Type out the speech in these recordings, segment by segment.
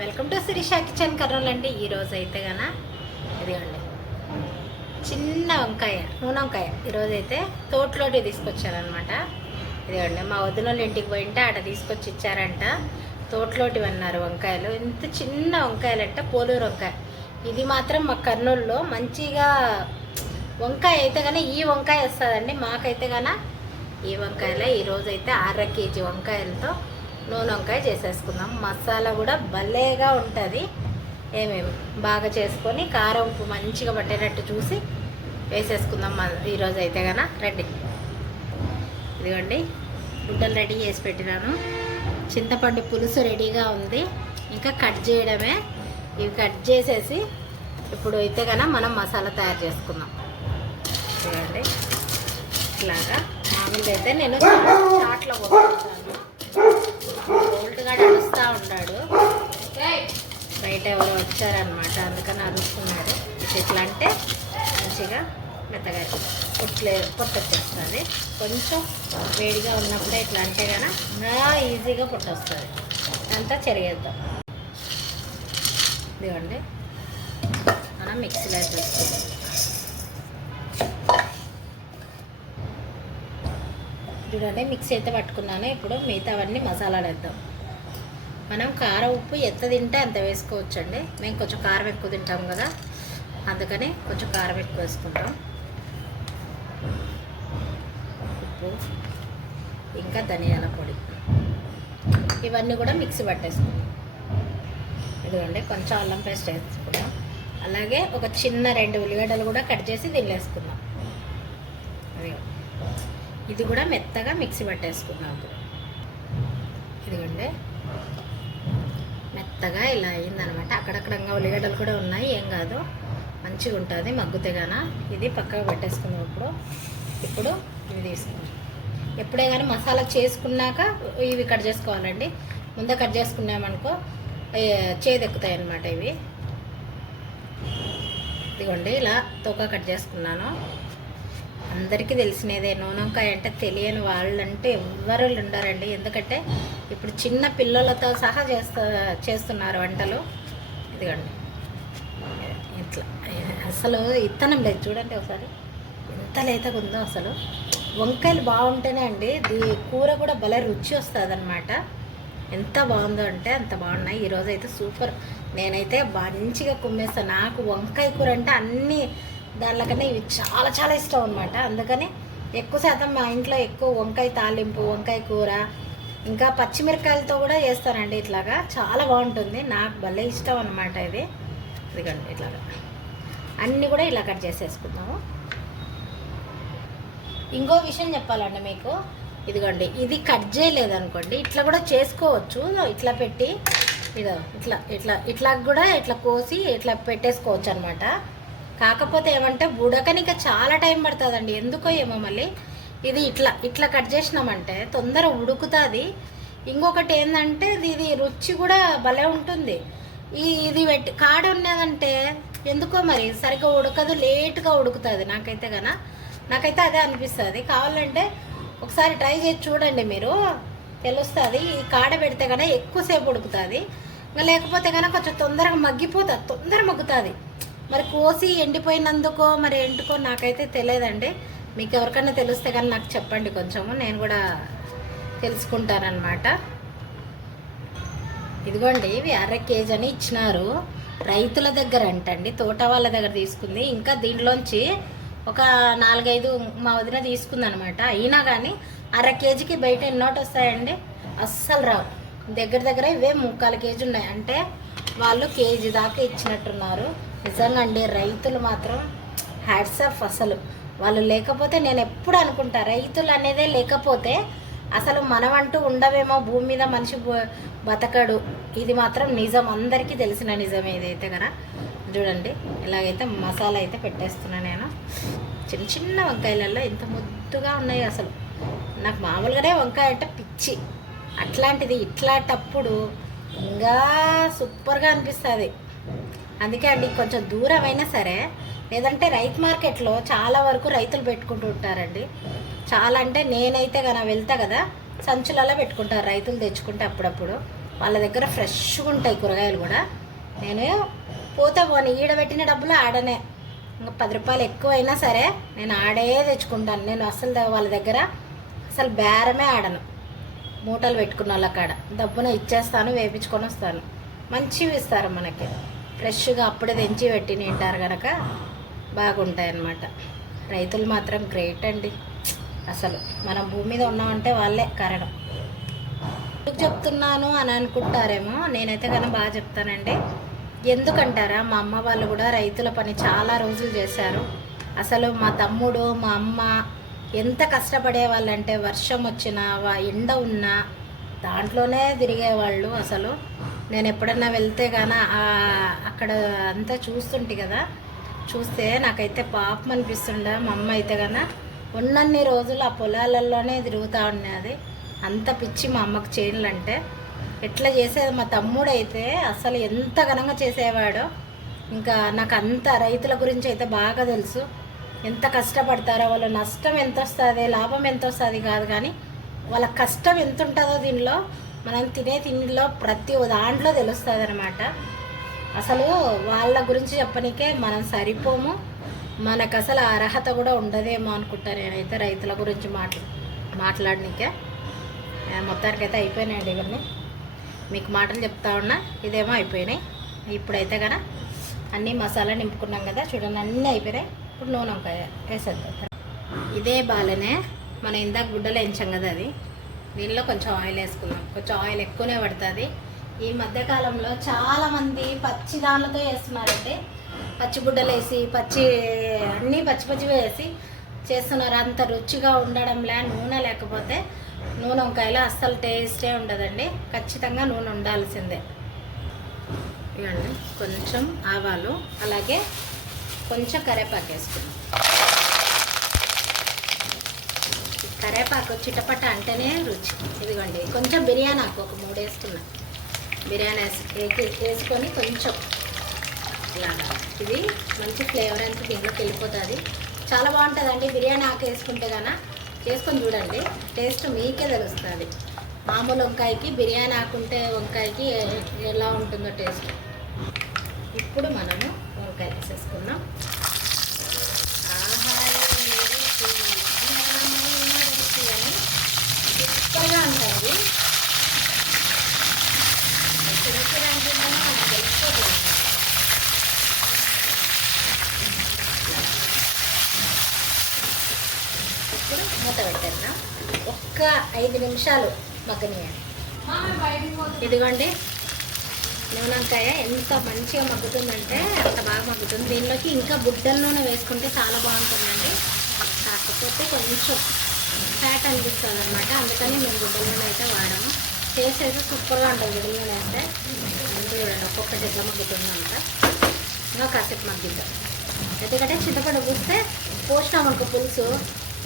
Welcome to Sireesha kitchen Kurnool అండి. ఈరోజు అయితే గన ఇదిగోండి చిన్న వంకాయ, నూనె వంకాయ ఈరోజు అయితే తోటలోటి తీసుకొచ్చారనమాట. ఇదిగోండి మా వదిన వాళ్ళ ఇంటికి పోయింటే ఆట తీసుకొచ్చి ఇచ్చారంట. తోటలోటి అన్నారు వంకాయలు. ఇంత చిన్న వంకాయలంట, పోలూరు వంకాయ. ఇది మాత్రం మా కర్నూలులో మంచిగా వంకాయ అయితే కానీ ఈ వంకాయ వస్తుందండి. మాకైతే కన ఈ వంకాయలే. ఈరోజు అయితే 1/2 కేజీ వంకాయలతో నూనె వంకాయ చేసేసుకుందాం. మసాలా కూడా భలేగా ఉంటుంది. ఏమేమి బాగా చేసుకొని కారం ఉప్పు మంచిగా పట్టేటట్టు చూసి వేసేసుకుందాం ఈరోజు అయితే కన. రెడీ ఇదిగోండి గుడ్డలు రెడీ చేసి పెట్టినాను. చింతపండు పులుసు రెడీగా ఉంది, ఇంకా కట్ చేయడమే. ఇవి కట్ చేసేసి ఇప్పుడు అయితే కన మనం మసాలా తయారు చేసుకుందాం. చూడండి ఇట్లాగా మామూలుగా అయితే నేను చాట్లో పోసుకుంటాను. బోల్ట్గా అరుస్తూ ఉన్నాడు, బయట ఎవరో వచ్చారనమాట, అందుకని అరుస్తున్నాడు. ఇట్లా అంటే మంచిగా మెత్తగా పొట్టొచ్చేస్తుంది. కొంచెం వేడిగా ఉన్నప్పుడే ఇట్లా అంటే కనుక ఇంకా ఈజీగా పొట్టొస్తుంది. అంతా చెరిగేద్దాం. ఇదిగోండి మనం మిక్సీలో వేసేసుకుందాం. చూడండి మిక్సీ అయితే పట్టుకున్నాను. ఇప్పుడు మిగతావన్నీ మసాలాలు వేద్దాం. మనం కారం ఉప్పు ఎంత తింటే అంత వేసుకోవచ్చండి. మేము కొంచెం కారం ఎక్కువ తింటాం కదా, అందుకని కొంచెం కారం ఎక్కువ వేసుకుంటాం. ఉప్పు ఇంకా ధనియాల పొడి ఇవన్నీ కూడా మిక్సీ పట్టేసుకుందాం. ఇదిగోండి కొంచెం అల్లం పేస్ట్ వేసుకుందాం. అలాగే ఒక చిన్న 2 ఉల్లిగడ్డలు కూడా కట్ చేసి దీనిలో వేసుకుందాం. ఇది కూడా మెత్తగా మిక్సీ పట్టేసుకున్నాం. ఇదిగోండి మెత్తగా ఇలా అయిందనమాట. అక్కడక్కడంగా ఉల్లిగడ్డలు కూడా ఉన్నాయి, ఏం కాదు, మంచిగా ఉంటుంది మగ్గుతేగాన. ఇది పక్కకు పెట్టేసుకున్నాం. ఇప్పుడు ఇవి తీసుకున్నాం. ఎప్పుడే కానీ మసాలా చేసుకున్నాక ఇవి కట్ చేసుకోవాలండి. ముందే కట్ చేసుకున్నామనుకో చేదెక్కుతాయి అన్నమాట ఇవి. ఇదిగోండి ఇలా తోక కట్ చేసుకున్నాను. అందరికీ తెలిసినదే నూనె వంకాయ అంటే తెలియని వాళ్ళంటే ఎవ్వరు ఉండరండి. ఎందుకంటే ఇప్పుడు చిన్న పిల్లలతో సహా చేస్తున్నారు వంటలు. ఇదిగోండి ఇట్లా అసలు ఇత్తనం లేదు చూడండి ఒకసారి ఎంత లేతగా ఉందో. అసలు వంకాయలు బాగుంటేనే అండి కూర కూడా భలే రుచి వస్తుంది అనమాట. ఎంత బాగుందో అంటే అంత బాగున్నాయి. ఈరోజు అయితే సూపర్. నేనైతే మంచిగా కుమ్మేస్తాను. నాకు వంకాయ కూర అంటే అన్నీ దానికన్నా ఇవి చాలా చాలా ఇష్టం అనమాట. అందుకని ఎక్కువ శాతం మా ఇంట్లో ఎక్కువ వంకాయ తాలింపు, వంకాయ కూర, ఇంకా పచ్చిమిరకాయలతో కూడా చేస్తానండి. ఇట్లాగా చాలా బాగుంటుంది. నాకు భలే ఇష్టం అనమాట ఇది. ఇదిగోండి ఇట్లాగా అన్నీ కూడా ఇలా కట్ చేసేసుకుందాము. ఇంకో విషయం చెప్పాలండి మీకు. ఇదిగోండి ఇది కట్ చేయలేదనుకోండి ఇట్లా కూడా చేసుకోవచ్చు. ఇట్లా పెట్టి ఇట్లా కూడా ఇట్లా కోసి ఇట్లా పెట్టేసుకోవచ్చు అనమాట. కాకపోతే ఏమంటే ఉడకనిక చాలా టైం పడుతుందండి. ఎందుకో ఏమో మళ్ళీ ఇది ఇట్లా కట్ చేసినామంటే తొందర ఉడుకుతుంది. ఇంకొకటి ఏంటంటే ఇది రుచి కూడా భలే ఉంటుంది. ఇది కాడ ఉన్నదంటే ఎందుకో మరి సరిగ్గా ఉడకదు, లేట్గా ఉడుకుతుంది. నాకైతే అదే అనిపిస్తుంది. కావాలంటే ఒకసారి ట్రై చేసి చూడండి, మీరు తెలుస్తుంది. ఈ కాడ పెడితే కనుక ఎక్కువసేపు ఉడుకుతుంది, ఇంకా లేకపోతే కనుక కొంచెం తొందరగా మగ్గుతుంది. మరి కోసి ఎండిపోయినందుకో మరి ఎండుకో నాకైతే తెలియదండి. మీకు ఎవరికైనా తెలిస్తే కానీ నాకు చెప్పండి కొంచెము, నేను కూడా తెలుసుకుంటానమాట. ఇదిగోండి ఇవి 1/2 కేజీ అని ఇచ్చినారు. రైతుల దగ్గర అంటండి, తోట వాళ్ళ దగ్గర తీసుకుంది. ఇంకా దీంట్లోంచి ఒక 4-5 మా వదిన తీసుకుందనమాట. అయినా కానీ 1/2 కేజీకి బయట ఎన్నోటి వస్తాయండి, అస్సలు రావు. దగ్గర ఇవే 3/4 కేజీ ఉన్నాయి. అంటే వాళ్ళు కేజీ దాకా ఇచ్చినట్టున్నారు. నిజంగా అండి రైతులు మాత్రం హ్యాట్స్ ఆఫ్. అసలు వాళ్ళు లేకపోతే నేను ఎప్పుడు అనుకుంటా, రైతులు అనేదే లేకపోతే అసలు మనమంటూ ఉండవేమో, భూమి మీద మనిషి బతకడు. ఇది మాత్రం నిజం, అందరికీ తెలిసిన నిజమే ఇదైతే కదా. చూడండి ఇలాగైతే మసాలా అయితే పెట్టేస్తున్నా నేను. చిన్న వంకాయలలో ఎంత ముద్దుగా ఉన్నాయి. అసలు నాకు మామూలుగానే వంకాయ అంటే పిచ్చి, అట్లాంటిది ఇట్లాంటప్పుడు ఇంకా సూపర్గా అనిపిస్తుంది. అందుకే అండి కొంచెం దూరమైనా సరే, లేదంటే రైతు మార్కెట్లో చాలా వరకు రైతులు పెట్టుకుంటూ ఉంటారండి. చాలా అంటే నేనైతే కనుక వెళ్తా కదా, సంచులలో పెట్టుకుంటారు రైతులు తెచ్చుకుంటే అప్పుడప్పుడు. వాళ్ళ దగ్గర ఫ్రెష్గా ఉంటాయి కూరగాయలు కూడా. నేను పోతే పోనీ ఈడబెట్టిన డబ్బులు ఆడనే, ఇంకా 10 రూపాయలు ఎక్కువైనా సరే నేను ఆడే తెచ్చుకుంటాను. నేను అసలు వాళ్ళ దగ్గర అసలు బేరమే ఆడను. మూటలు పెట్టుకున్న వాళ్ళ కాడ డబ్బున ఇచ్చేస్తాను, వేపించుకొని వస్తాను. మంచివి ఇస్తారు మనకి, ఫ్రెష్గా అప్పుడే తెంచి పెట్టి తింటారు కనుక బాగుంటాయి అన్నమాట. రైతులు మాత్రం గ్రేట్ అండి. అసలు మనం భూమి మీద ఉన్నామంటే వాళ్ళే కారణం. ఎందుకు చెప్తున్నాను అని అనుకుంటారేమో, నేనైతే కనుక బాగా చెప్తానండి. ఎందుకంటారా, మా అమ్మ వాళ్ళు కూడా రైతుల పని చాలా రోజులు చేశారు. అసలు మా తమ్ముడు మా అమ్మ ఎంత కష్టపడే వాళ్ళంటే వర్షం వచ్చినా ఎండ ఉన్నా దాంట్లోనే తిరిగేవాళ్ళు. అసలు నేను ఎప్పుడన్నా వెళ్తే కానీ అక్కడ అంతా చూస్తుంటే కదా, చూస్తే నాకైతే పాపం అనిపిస్తుండే. మా అమ్మ అయితే కన్నా ఉన్నన్ని రోజులు ఆ పొలాలలోనే తిరుగుతూ ఉన్నది. అంత పిచ్చి మా అమ్మకు చేనులు అంటే. ఎట్లా చేసేది మా తమ్ముడు అయితే అసలు ఎంత ఘనంగా చేసేవాడో. ఇంకా నాకు అంత రైతుల గురించి అయితే బాగా తెలుసు. ఎంత కష్టపడతారో, వాళ్ళ నష్టం ఎంత వస్తుంది, లాభం ఎంత వస్తుంది కాదు, కానీ వాళ్ళ కష్టం ఎంత ఉంటుందో దీనిలో మనం తినే తిండిలో ప్రతి దాంట్లో తెలుస్తుంది అనమాట. అసలు వాళ్ళ గురించి చెప్పనికే మనం సరిపోము, మనకు అసలు అర్హత కూడా ఉండదేమో అనుకుంటా నేనైతే రైతుల గురించి మాట్లాడనికే. మొత్తానికైతే అయిపోయినాయండి ఇవన్నీ. మీకు మాటలు చెప్తా ఉన్నా, ఇదేమో అయిపోయినాయి. ఇప్పుడైతే కనుక అన్నీ మసాలా నింపుకున్నాం కదా, చూడండి అన్నీ అయిపోయినాయి. ఇప్పుడు నూనె వంకాయ వేసేద్దాం. ఇదే బాలనే మనం ఇందాక గుడ్డలు వేయించాం కదా, అది దీనిలో కొంచెం ఆయిల్ వేసుకుందాం. కొంచెం ఆయిల్ ఎక్కువనే పడుతుంది. ఈ మధ్యకాలంలో చాలామంది పచ్చి దానిలతో వేస్తున్నారండి. పచ్చి గుడ్డలు వేసి అన్నీ పచ్చి వేసి చేస్తున్నారు. అంత రుచిగా ఉండడంలే నూనె లేకపోతే నూనె వంకాయలో అస్సలు టేస్టే ఉండదండి. ఖచ్చితంగా నూనె ఉండాల్సిందే. ఇవ్వండి కొంచెం ఆవాలు, అలాగే కొంచెం కరివేపాకు వేసుకున్నాం. కరివేపాకు చిటపట అంటేనే రుచి. ఇదిగోండి కొంచెం బిర్యానీ ఆకు ఒక 3 వేసుకున్నాం. బిర్యానీ వేసుకొని కొంచెం ఇలాగా, ఇది మంచి ఫ్లేవర్ అంతా దీంట్లోకి వెళ్ళిపోతుంది. చాలా బాగుంటుందండి. బిర్యానీ ఆకు వేసుకుంటే కన్నా చేసుకొని చూడండి, టేస్ట్ మీకే తెలుస్తుంది. మామూలు వంకాయకి బిర్యానీ ఆకుంటే వంకాయకి ఎలా ఉంటుందో టేస్ట్. ఇప్పుడు మనము వంకాయ వేసేసుకుందాం. సూపర్గా ఉంటుంది. ఇప్పుడు మూత పెట్టేద్దాం. ఒక్క 5 నిమిషాలు మగ్గనియండి. ఇదిగోండి నూనె వంకాయ ఎంత మంచిగా మగ్గుతుందంటే అంత బాగా మగ్గుతుంది. దీనిలోకి ఇంకా బుడ్డల నూనె వేసుకుంటే చాలా బాగుంటుందండి. కాకపోతే కొంచెం ఫ్యాట్ అనిపిస్తుంది అనమాట, అందుకని మేము గుడ్డల నూనె అయితే వాడాము. టేస్ట్ అయితే సూపర్గా ఉంటుంది గుడ్డల నూనె వేస్తే. అంతే చూడండి, ఒక్కొక్కటి ఎట్లా మగ్గుతుంది అంత. ఇంకా కాసేపు మగ్గిద్దాం. ఎందుకంటే చింతపండు పూస్తే పోసినామనుకో పులుసు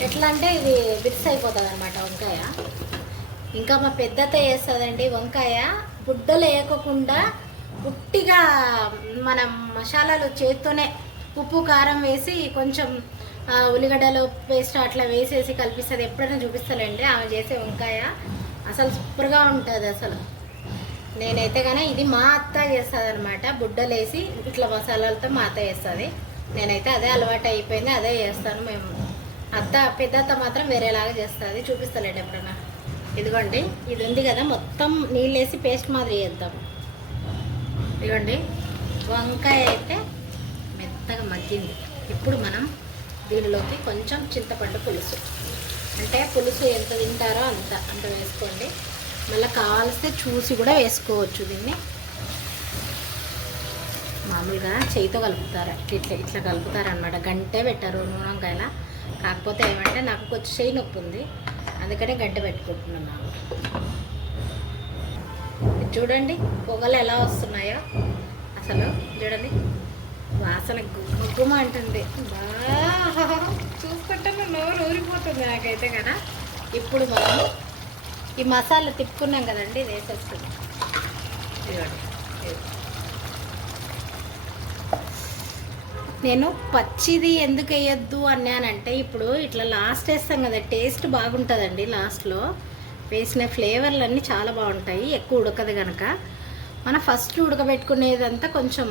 ఎట్లా అంటే ఇది బిర్స్ అయిపోతుంది అనమాట వంకాయ. ఇంకా మా పెద్దత వేస్తుందండి వంకాయ బుడ్డలు వేయకుండా ఉట్టిగా మనం మసాలాలు చేత్తోనే ఉప్పు కారం వేసి కొంచెం ఉల్లిగడ్డలు పేస్ట్ అట్లా వేసేసి కలిపిస్తుంది. ఎప్పుడైనా చూపిస్తానండి ఆమె చేసే వంకాయ, అసలు సూపర్గా ఉంటుంది. అసలు నేనైతే కానీ ఇది మా అత్త చేస్తుంది అనమాట. బుడ్డలు వేసి ఇట్లా మసాలాలతో మా అత్త చేస్తుంది. నేనైతే అదే అలవాటు అయిపోయింది, అదే చేస్తాను. మేము పెద్దత్త మాత్రం వేరేలాగా చేస్తుంది. చూపిస్తానండి ఎప్పుడన్నా. ఇదిగోండి ఇది ఉంది కదా, మొత్తం నీళ్ళు వేసి పేస్ట్ మాదిరి చేద్దాం. ఇదిగోండి వంకాయ అయితే మెత్తగా మగ్గింది. ఇప్పుడు మనం దీనిలోకి కొంచెం చింతపండు పులుసు, అంటే పులుసు ఎంత తింటారో అంత వేసుకోండి. మళ్ళీ కావాల్స్తే చూసి కూడా వేసుకోవచ్చు. దీన్ని మామూలుగా చేయితో కలుపుతారు, ఇట్లా కలుపుతారనమాట. గంటే పెట్టారు నూనె వంకాయల. కాకపోతే ఏమంటే నాకు కొంచెం చేయి నొప్పి ఉంది, అందుకనే గంట పెట్టుకుంటున్నాను. చూడండి పొగలు ఎలా వస్తున్నాయో, అసలు చూడండి వాసన గుమ్మ అంటుంది. బాగా చూసుకుంటే నోరు ఊరిపోతుంది నాకైతే కదా. ఇప్పుడు మనం ఈ మసాలా తిప్పుకున్నాం కదండి, ఇది వేసేస్తుంది. చూడండి నేను పచ్చిది ఎందుకు వేయద్దు అన్నానంటే, ఇప్పుడు ఇట్లా లాస్ట్ వేస్తాం కదా టేస్ట్ బాగుంటుందండి లాస్ట్లో. వేసిన ఫ్లేవర్లు అన్నీ చాలా బాగుంటాయి. ఎక్కువ ఉడకదు కనుక మనం ఫస్ట్ ఉడకబెట్టుకునేదంతా కొంచెం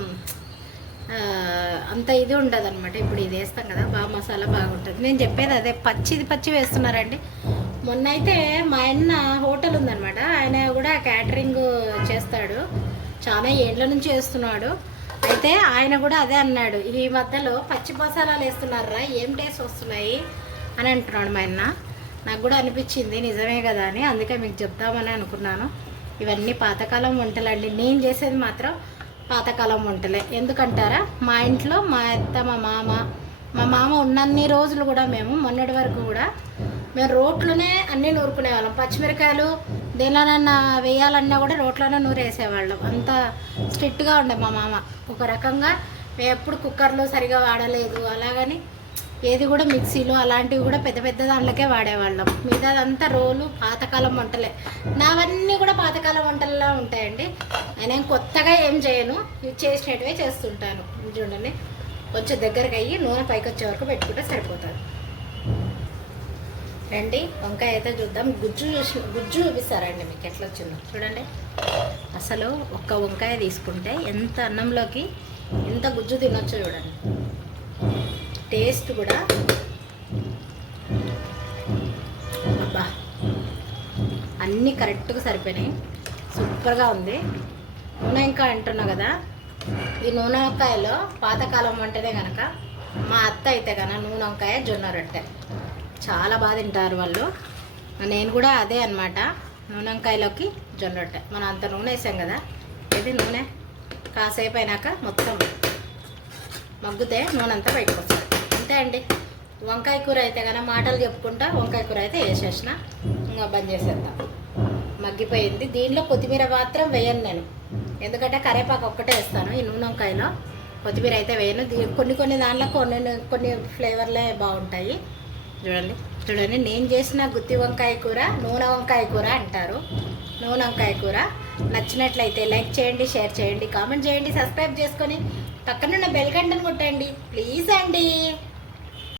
అంత ఇది ఉండదు అనమాట. ఇప్పుడు ఇది వేస్తాం కదా, బాగా మసాలా బాగుంటుంది. నేను చెప్పేది అదే, పచ్చి వేస్తున్నారండి. మొన్న అయితే మా ఆయన హోటల్ ఉందన్నమాట, ఆయన కూడా క్యాటరింగ్ చేస్తాడు, చాలా ఏళ్ళ నుంచి వేస్తున్నాడు. అయితే ఆయన కూడా అదే అన్నాడు, ఈ మధ్యలో పచ్చి మసాలాలు వేస్తున్నారా, ఏం టేస్ట్ వస్తున్నాయి అని అంటున్నాడు మా ఆయన. నాకు కూడా అనిపించింది నిజమే కదా అని, అందుకే మీకు చెప్తామని అనుకున్నాను. ఇవన్నీ పాతకాలం వంటలండి. నేను చేసేది మాత్రం పాతకాలం వంటలే. ఎందుకంటారా, మా ఇంట్లో మా అత్త మా మామ ఉన్నన్ని రోజులు కూడా మేము మొన్నటి వరకు కూడా మేము రోట్లోనే అన్నీ నూరుకునేవాళ్ళం. పచ్చిమిరకాయలు దేనిలోనన్నా వేయాలన్నా కూడా రోట్లోనే నూరేసేవాళ్ళం. అంత స్ట్రిక్ట్గా ఉండే మా మామ. ఒక రకంగా మేము ఎప్పుడు కుక్కర్లో సరిగా వాడలేదు, అలాగని ఏది కూడా మిక్సీలో అలాంటివి కూడా పెద్ద దాంట్లోకే వాడేవాళ్ళం. మిగతాదంతా రోలు పాతకాలం వంటలే. నావన్నీ కూడా పాతకాలం వంటల్లో ఉంటాయండి. నేను కొత్తగా ఏం చేయను, ఇది చేసినట్టువే చేస్తుంటాను. చూడండి, కొంచెం దగ్గరకు అయ్యి నూనె పైకి వచ్చే వరకు పెట్టుకుంటే సరిపోతుంది. రండి, వంకాయ అయితే చూద్దాం. గుజ్జు చూపిస్తారండి మీకు ఎట్లా వచ్చిందో చూడండి. అసలు ఒక్క వంకాయ తీసుకుంటే ఎంత అన్నంలోకి ఎంత గుజ్జు తినొచ్చో చూడండి. టేస్ట్ కూడా అబ్బా అన్నీ కరెక్ట్గా సరిపోయినాయి, సూపర్గా ఉంది. నూనె ఇంకా అంటున్నా కదా, ఈ నూనె వంకాయలో పాతకాలం వంటనే కనుక మా అత్త అయితే కనుక నూనె వంకాయ జొన్న రొట్టె చాలా బాగా తింటారు వాళ్ళు. నేను కూడా అదే అనమాట, నూనె వంకాయలోకి జొన్న రొట్టె. మనం అంత నూనె వేసాం కదా, ఇది నూనె కాసేపు అయినాక మొత్తం మగ్గుతే నూనె అంతా బయటకు వస్తుంది. అంతే అండి. వంకాయ కూర అయితే కనుక మాటలు చెప్పుకుంటా వంకాయ కూర అయితే వేసేసిన, ఇంకా బంద్ చేసేద్దాం. మగ్గిపోయింది. దీనిలో కొత్తిమీర మాత్రం వేయను నేను, ఎందుకంటే కరివేపాకు ఒక్కటే వేస్తాను. ఈ నూనె వంకాయలో కొత్తిమీర అయితే వేయను. కొన్ని దాంట్లో కొన్ని ఫ్లేవర్లే బాగుంటాయి. చూడండి నేను చేసిన గుత్తి వంకాయ కూర నూనె వంకాయ కూర అంటారు. నూనె వంకాయ కూర నచ్చినట్లయితే లైక్ చేయండి, షేర్ చేయండి, కామెంట్ చేయండి, సబ్స్క్రైబ్ చేసుకొని పక్కనున్న బెల్ గంటను కొట్టండి ప్లీజ్ అండి.